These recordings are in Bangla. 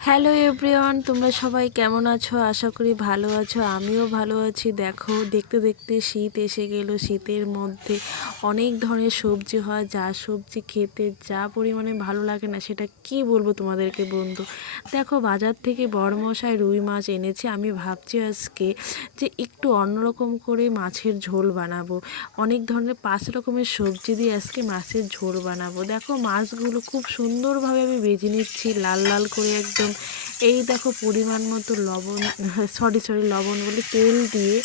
হ্যালো এভরিওয়ান, তোমরা সবাই কেমন আছো? আশা করি ভালো আছো। আমিও ভালো আছি। দেখো, দেখতে দেখতে শীত এসে গেল। শীতের মধ্যে অনেক ধরনের সবজি হয়, যা সবজি খেতে যা পরিমাণে ভালো লাগে না সেটা কি বলবো তোমাদেরকে বন্ধু। দেখো, বাজার থেকে বড়মশাই রুই মাছ এনেছে। আমি ভাবছি আজকে যে একটু অন্যরকম করে মাছের ঝোল বানাবো। অনেক ধরনের 5 রকমের সবজি দিয়ে আজকে মাছের ঝোল বানাবো। দেখো, মাছগুলো খুব সুন্দরভাবে আমি ভেজে নিচ্ছি, লাল লাল করে একদম। এই দেখো, পরিমাণ মতো লবণ, লবণ বলে তেল দিয়ে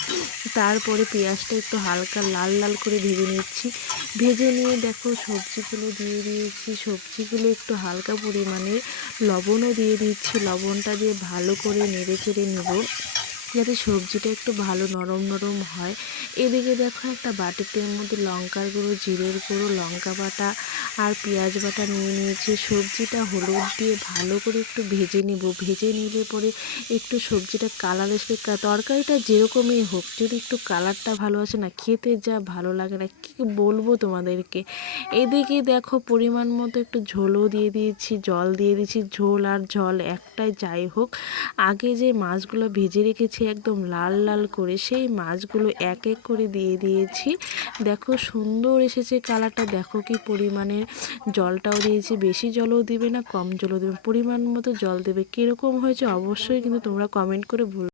তারপরে পেঁয়াজটা একটু হালকা লাল লাল করে ভেজে নিচ্ছি। ভেজে নিয়ে দেখো, সবজিগুলো দিয়ে দিয়েছি। সবজিগুলো একটু হালকা পরিমাণে লবণও দিয়ে দিচ্ছি। লবণটা দিয়ে ভালো করে নেড়ে চেড়ে নেব, যাতে সবজিটা একটু ভালো নরম নরম হয়। এদিকে দেখো, একটা বাটিতে মধ্যে লঙ্কার গুঁড়ো, জিরের গুঁড়ো, লঙ্কা বাটা আর পেঁয়াজ বাটা নিয়ে নিয়েছি। সবজিটা হলুদ দিয়ে ভালো করে একটু ভেজে নিব। ভেজে নিলে পরে একটু সবজিটা কালার এসে, তরকারিটা যেরকমই হোক, যদি একটু কালারটা ভালো আসে না, খেতে যা ভালো লাগে না, কী বলবো তোমাদেরকে। এদিকে দেখো, পরিমাণ মতো একটু ঝোলও দিয়ে দিয়েছি, জল দিয়ে দিয়েছি। ঝোল আর জল একটাই, যাই হোক। আগে যে মাছগুলো ভেজে রেখেছি একদম লাল লাল করে, সেই মাছগুলো এক এক করে দিয়ে দিয়েছি। দেখো, সুন্দর এসেছে কালারটা। দেখো কি পরিমাণের জলটাও দিয়েছি। বেশি জলও দিবে না, কম জলও দেবে, পরিমাণ মতো জল দেবে। কীরকম হয়েছে অবশ্যই কিন্তু তোমরা কমেন্ট করে